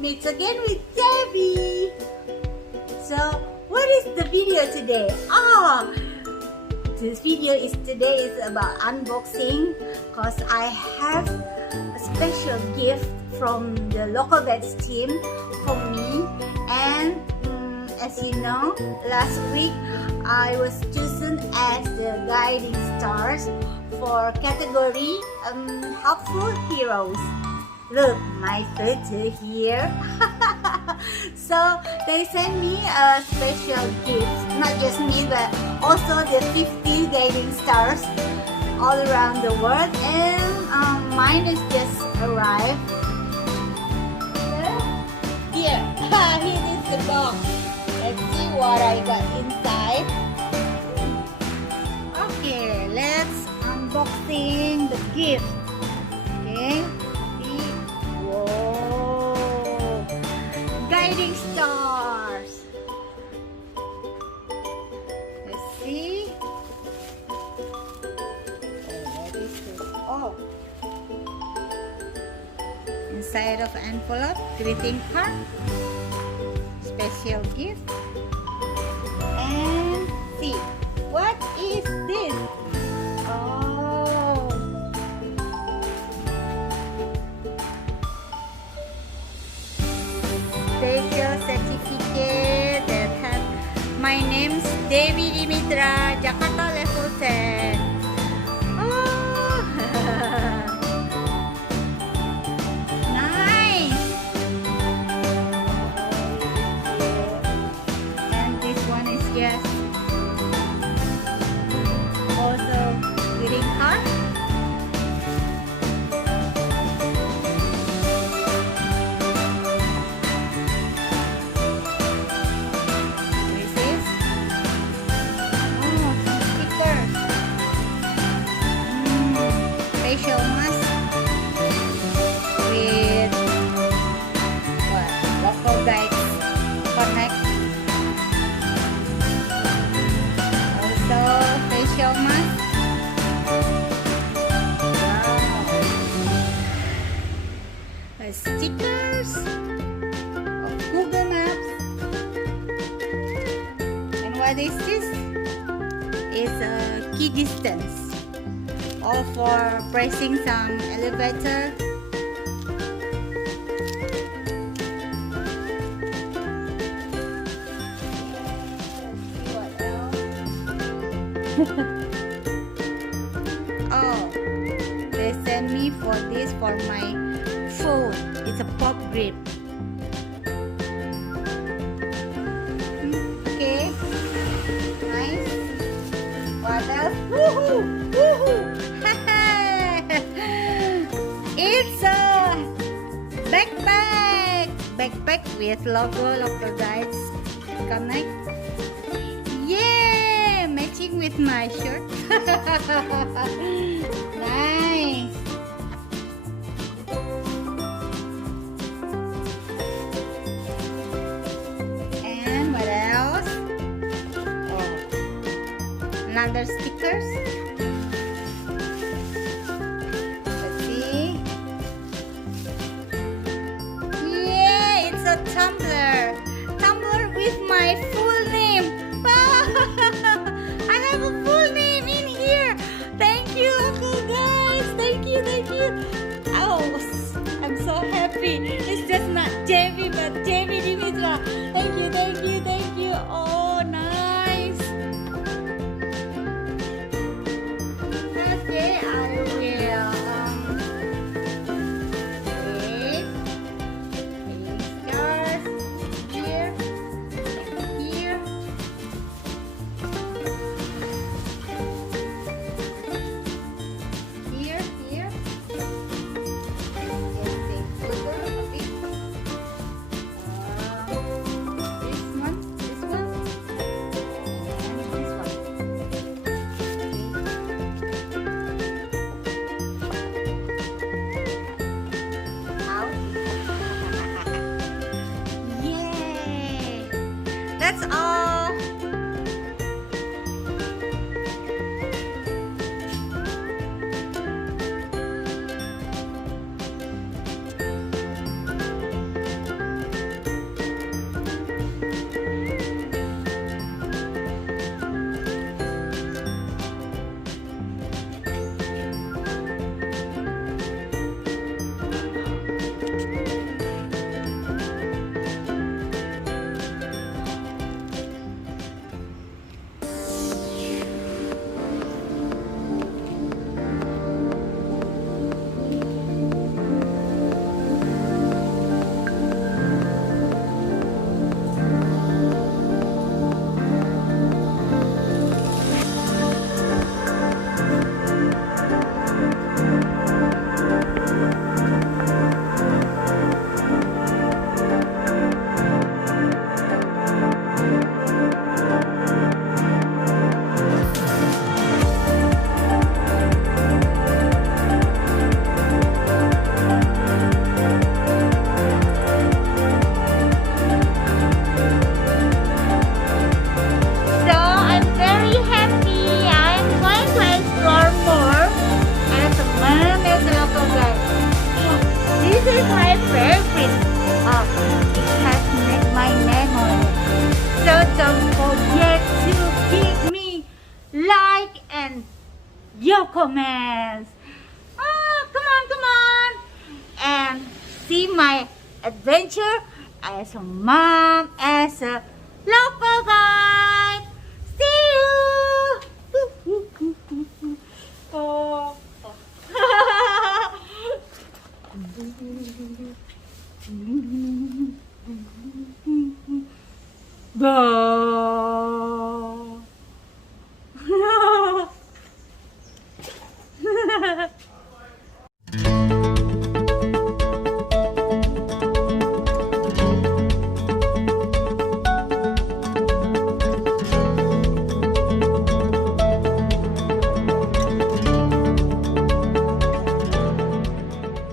Meets again with Debbie. So, what is the video today? This video today is about unboxing because I have a special gift from the local vets team for me. And as you know, last week I was chosen as the guiding stars for category helpful heroes. Look, my photo here. So they sent me a special gift, not just me but also the 50 guiding stars all around the world, and mine is just arrived. Here, here is the box. Let's see what I got inside. Okay, let's unboxing the gift. Okay. Guiding stars. Let's see. What is this? Oh, inside of envelope, greeting card, special gift, and see what is this? Oh. Special certificate that has my name's Devi Dimitra, Jakarta level 10. Oh, nice. And this one is just also greeting card. Facial mask with local guides connect. Also facial mask. Wow. Stickers of Google Maps. And what is this? It's a key distance. All for pressing some elevator. Let's see what else. Oh, they sent me for this for my phone. It's a pop grip. Okay, nice. What else? Woohoo! Woohoo! It's a backpack with local guides connect. Yeah, matching with my shirt. Nice. And what else? Oh, another stickers. Tumbler with my full name. I have a full name in here. Thank you, local guys. Thank you. Oh, I'm so happy. It's just not Devi but Devi Dimitra. Thank you. Oh, nice. Okay, I will that's all. comments. Come on, come on. And see my adventure as a mom, as a local guide. See you. Oh. Bye.